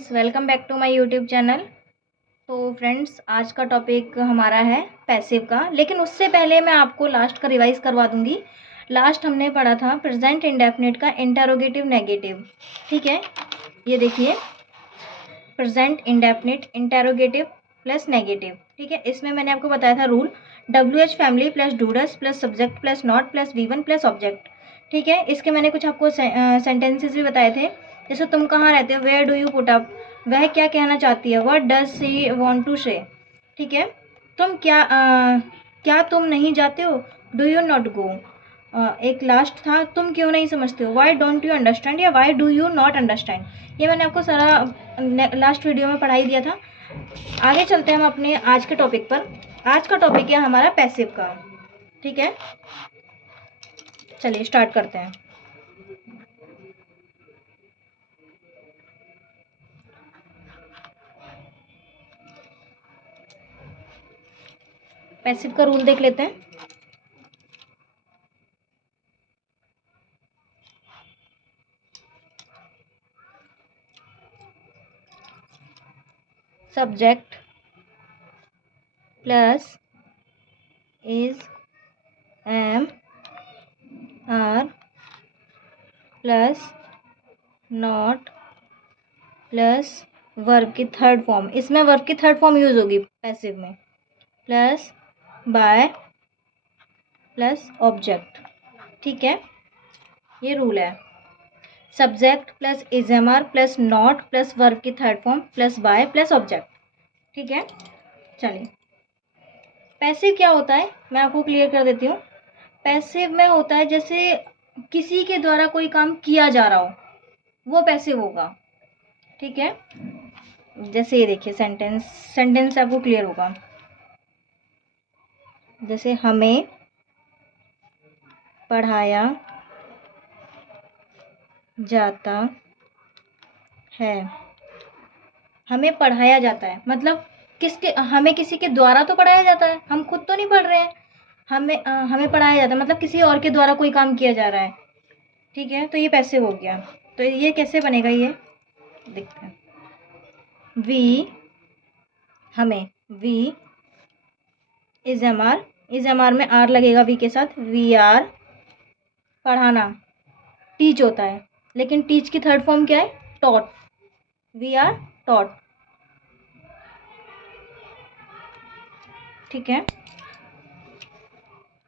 Friends, welcome back to my YouTube channel. तो friends, आज का टॉपिक हमारा है पैसिव का, लेकिन उससे पहले मैं आपको लास्ट का रिवाइज करवा दूंगी। लास्ट हमने पढ़ा था प्रेजेंट इंडेफिनिट का इंटरोगेटिव नेगेटिव। ठीक है, ये देखिए, present indefinite interrogative plus negative. ठीक है, इसमें मैंने आपको बताया था rule WH family plus do does plus subject plus not plus V1 plus object. ठीक है, इसके मैंने कुछ आपको सेंटेंसेस भी बताए थे। जैसे तुम कहाँ रहते हो, where do you put up, वह क्या कहना चाहती है, what does she want to say. ठीक है, तुम क्या तुम नहीं जाते हो, डू यू नॉट गो। एक लास्ट था, तुम क्यों नहीं समझते हो, वाई डोंट यू अंडरस्टैंड या why do you not understand. ये मैंने आपको सारा लास्ट वीडियो में पढ़ाई दिया था। आगे चलते हैं हम अपने आज के टॉपिक पर। आज का टॉपिक है हमारा पैसिव का। ठीक है, चलिए स्टार्ट करते हैं। पैसिव का रूल देख लेते हैं। Subject plus is am are plus not plus verb की थर्ड फॉर्म, इसमें वर्ब की थर्ड फॉर्म यूज होगी पैसिव में, प्लस बाय प्लस ऑब्जेक्ट। ठीक है, ये रूल है। Subject plus is am are plus not plus verb की third form plus by plus object. ठीक है, चलिए पैसिव क्या होता है मैं आपको क्लियर कर देती हूँ। पैसिव में होता है जैसे किसी के द्वारा कोई काम किया जा रहा हो, वो पैसिव होगा। ठीक है, जैसे ये देखिए, सेंटेंस आपको क्लियर होगा। जैसे हमें पढ़ाया जाता है, हमें पढ़ाया जाता है मतलब हमें किसी के द्वारा तो पढ़ाया जाता है, हम खुद तो नहीं पढ़ रहे हैं। हमें पढ़ाया जाता है मतलब किसी और के द्वारा कोई काम किया जा रहा है। ठीक है, तो ये पैसिव हो गया। तो ये कैसे बनेगा, ये देखते हैं। वी, हमें, वी इज एम आर में आर लगेगा वी के साथ, वी आर। पढ़ाना टीच होता है, लेकिन टीच की थर्ड फॉर्म क्या है, टॉट, वी आर टॉट। ठीक है,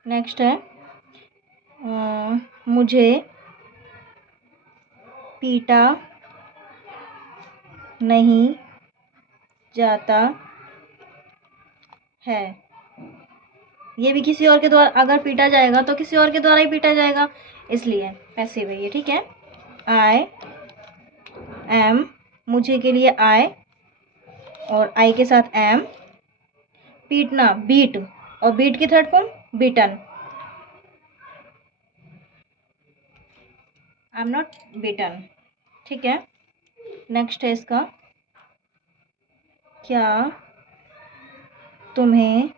नेक्स्ट है मुझे पीटा नहीं जाता है। ये भी किसी और के द्वारा, अगर पीटा जाएगा तो किसी और के द्वारा ही पीटा जाएगा, इसलिए पैसिव है ये। ठीक है, आई एम, मुझे के लिए आई और आई के साथ एम। पीटना बीट, और बीट की third form beaten, I am not beaten. ठीक है, नेक्स्ट है इसका, क्या तुम्हें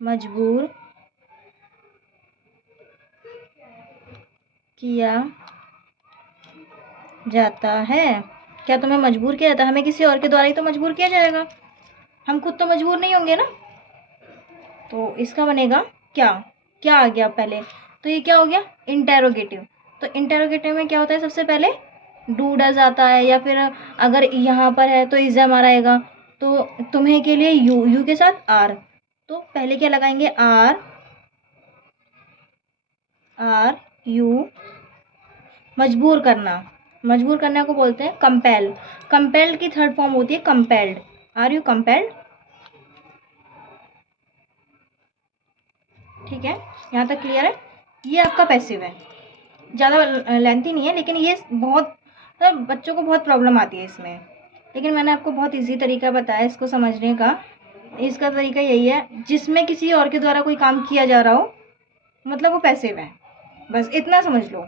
मजबूर किया जाता है। क्या तुम्हें मजबूर किया जाता है, हमें किसी और के द्वारा ही तो मजबूर किया जाएगा, हम खुद तो मजबूर नहीं होंगे ना। तो इसका बनेगा क्या, क्या आ गया पहले, तो ये क्या हो गया, इंटेरोगेटिव। तो इंटेरोगेटिव में क्या होता है, सबसे पहले डू डज आता है, या फिर अगर यहाँ पर है तो इज एम आर आएगा। तो तुम्हें के लिए यू, यू के साथ आर, तो पहले क्या लगाएंगे, आर यू। मजबूर करना, मजबूर करने को बोलते हैं कंपेल। कंपेल्ड की थर्ड फॉर्म होती है कंपेल्ड, आर यू कंपेल्ड। ठीक है, यहाँ तक क्लियर है। ये आपका पैसिव है, ज़्यादा लेंथी नहीं है, लेकिन ये बहुत मतलब बच्चों को बहुत प्रॉब्लम आती है इसमें, लेकिन मैंने आपको बहुत इजी तरीका बताया इसको समझने का। इसका तरीका यही है, जिसमें किसी और के द्वारा कोई काम किया जा रहा हो मतलब वो पैसिव है, बस इतना समझ लो।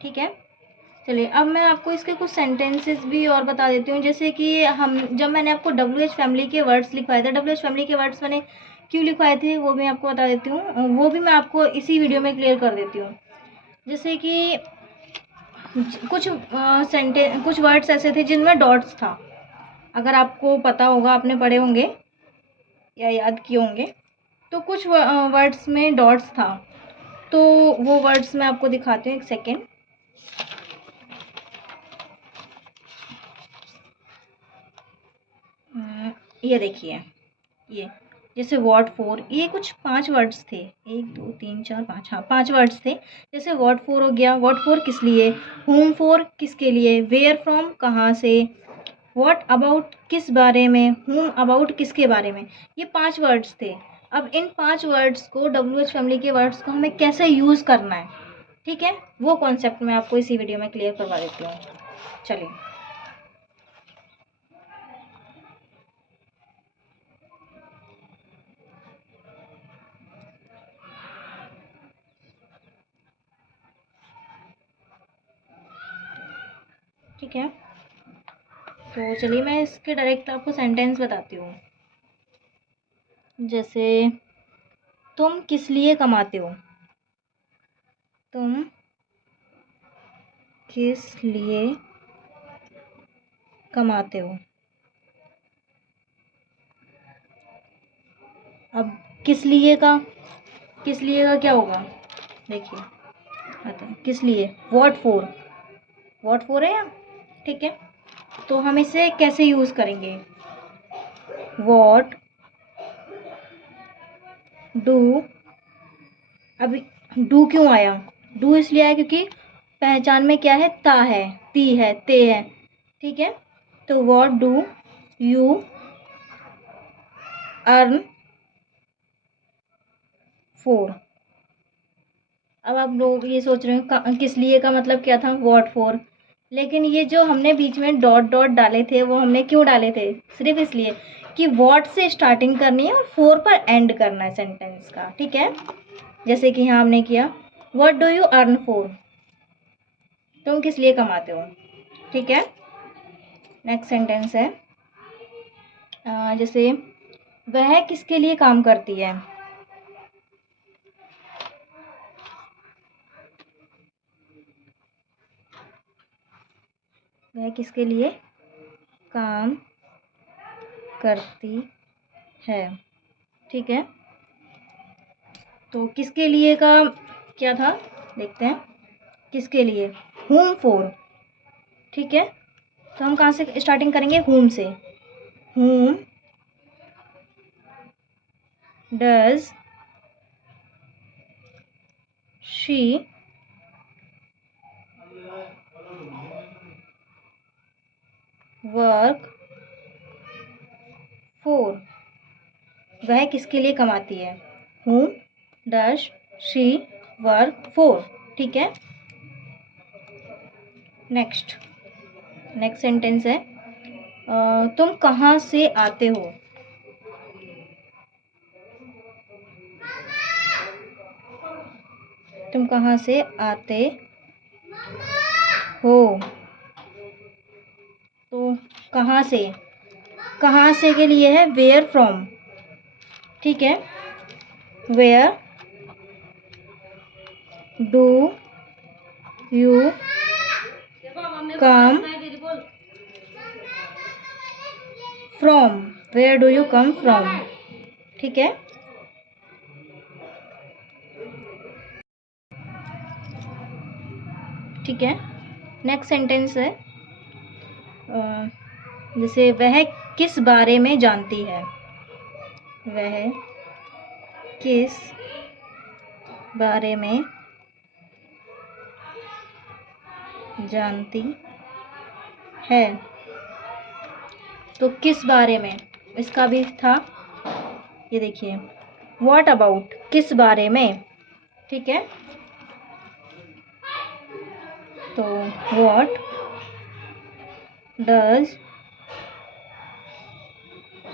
ठीक है, चलिए अब मैं आपको इसके कुछ सेंटेंसेस भी और बता देती हूँ। जैसे कि जब मैंने आपको WH फैमिली के वर्ड्स लिखवाए थे, WH फैमिली के वर्ड्स मैंने क्यों लिखवाए थे वो भी आपको बता देती हूँ, वो भी मैं आपको इसी वीडियो में क्लियर कर देती हूँ। जैसे कि कुछ वर्ड्स ऐसे थे जिनमें डॉट्स था। अगर आपको पता होगा, आपने पढ़े होंगे या याद किए होंगे, तो कुछ वर्ड्स में डॉट्स था। तो वो वर्ड्स मैं आपको दिखाती हूँ, एक सेकेंड। ये देखिए, ये जैसे वॉट फॉर, ये कुछ 5 वर्ड्स थे, 1 2 3 4 5, हाँ 5 वर्ड्स थे। जैसे वॉट फॉर हो गया, वॉट फॉर किस लिए, होम फॉर किसके लिए, वेयर फ्रॉम कहाँ से, वॉट अबाउट किस बारे में, होम अबाउट किसके बारे में। ये 5 वर्ड्स थे। अब इन 5 वर्ड्स को, WH फैमिली के वर्ड्स को हमें कैसे यूज़ करना है, ठीक है, वो कॉन्सेप्ट मैं आपको इसी वीडियो में क्लियर करवा देती हूँ। चलिए, ठीक है, तो चलिए मैं इसके डायरेक्ट आपको सेंटेंस बताती हूँ। जैसे, तुम किस लिए कमाते हो, तुम किस लिए कमाते हो। अब किस लिए का क्या होगा, देखिए आता है किस लिए, वॉट फॉर है यहाँ, ठीक है। तो हम इसे कैसे यूज़ करेंगे, वॉट डू। अभी डू क्यों आया, डू इसलिए आया क्योंकि पहचान में क्या है, ता है, ती है, ते है, ठीक है। तो what do you earn for. अब आप लोग ये सोच रहे हैं किस लिए का मतलब क्या था, वॉट फॉर। लेकिन ये जो हमने बीच में डॉट डॉट डाले थे, वो हमने क्यों डाले थे, सिर्फ इसलिए कि वॉट से स्टार्टिंग करनी है और फोर पर एंड करना है सेंटेंस का, ठीक है। जैसे कि यहाँ हमने किया, what do you earn for, तुम किस लिए कमाते हो, ठीक है। नेक्स्ट सेंटेंस है, जैसे वह किसके लिए काम करती है, वह किसके लिए काम करती है, ठीक है। तो किसके लिए का क्या था, देखते हैं, किसके लिए, होम फॉर, ठीक है। तो हम कहाँ से स्टार्टिंग करेंगे, होम से, home does she work for, वह किसके लिए कमाती है, home does she work for, ठीक है। नेक्स्ट सेंटेंस है, तुम कहाँ से आते हो, तुम कहाँ से आते हो। तो कहाँ से के लिए है वेयर फ्रॉम, ठीक है। Where do you come from, where do you come from, ठीक है। ठीक है, नेक्स्ट सेंटेंस है, जैसे वह किस बारे में जानती है, वह किस बारे में जानती है। तो किस बारे में, इसका भी था, ये देखिए, व्हाट अबाउट किस बारे में, ठीक है। तो what does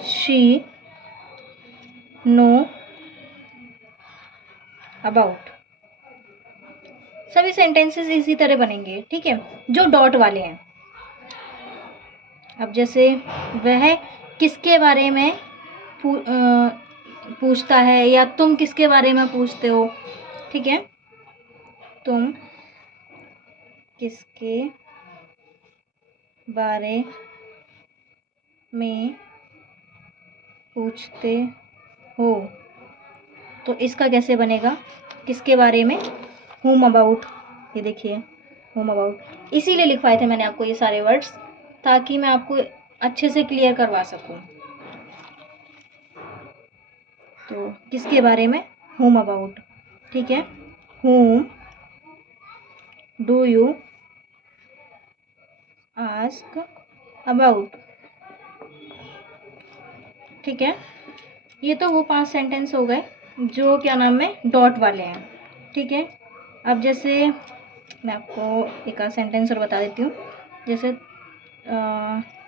she know about. सभी सेंटेंसेस इसी तरह बनेंगे, ठीक है, जो डॉट वाले हैं। अब जैसे वह किसके बारे में पूछता है, या तुम किसके बारे में पूछते हो, ठीक है। तुम किसके बारे में पूछते हो? तो इसका कैसे बनेगा? किसके बारे में? whom about. ये देखिए whom अबाउट, इसीलिए लिखवाए थे मैंने आपको ये सारे वर्ड्स, ताकि मैं आपको अच्छे से क्लियर करवा सकूं। तो किसके बारे में? whom about. ठीक है, whom do you ask about. ठीक है, ये तो वो 5 सेंटेंस हो गए जो क्या नाम है डॉट वाले हैं। ठीक है, अब जैसे मैं आपको एक आध सेंटेंस और बता देती हूँ। जैसे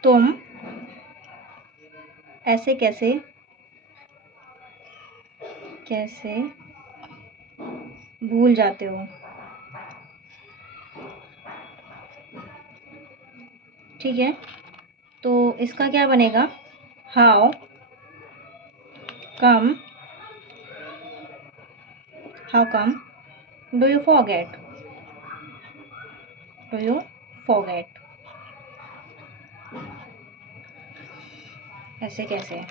तुम ऐसे कैसे कैसे भूल जाते हो? ठीक है, तो इसका क्या बनेगा? How come do you forget? Do you forget? ऐसे कैसे,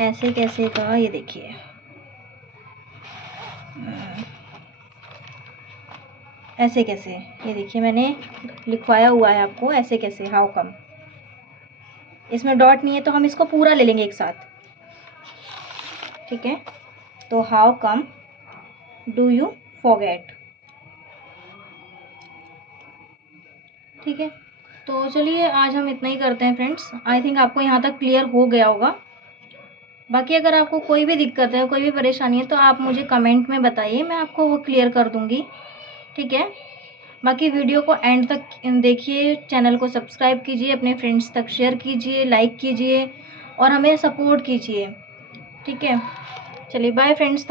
ऐसे कैसे का ये देखिए, ऐसे कैसे, ये देखिए मैंने लिखवाया हुआ है आपको, ऐसे कैसे, हाउ कम। इसमें डॉट नहीं है तो हम इसको पूरा ले लेंगे एक साथ। ठीक है, तो how come do you forget. ठीक है, तो चलिए आज हम इतना ही करते हैं फ्रेंड्स। आई थिंक आपको यहाँ तक क्लियर हो गया होगा। बाकी अगर आपको कोई भी दिक्कत है, कोई भी परेशानी है, तो आप मुझे कमेंट में बताइए, मैं आपको वो क्लियर कर दूँगी। ठीक है, बाकी वीडियो को एंड तक देखिए, चैनल को सब्सक्राइब कीजिए, अपने फ्रेंड्स तक शेयर कीजिए, लाइक कीजिए और हमें सपोर्ट कीजिए। ठीक है, चलिए बाय फ्रेंड्स।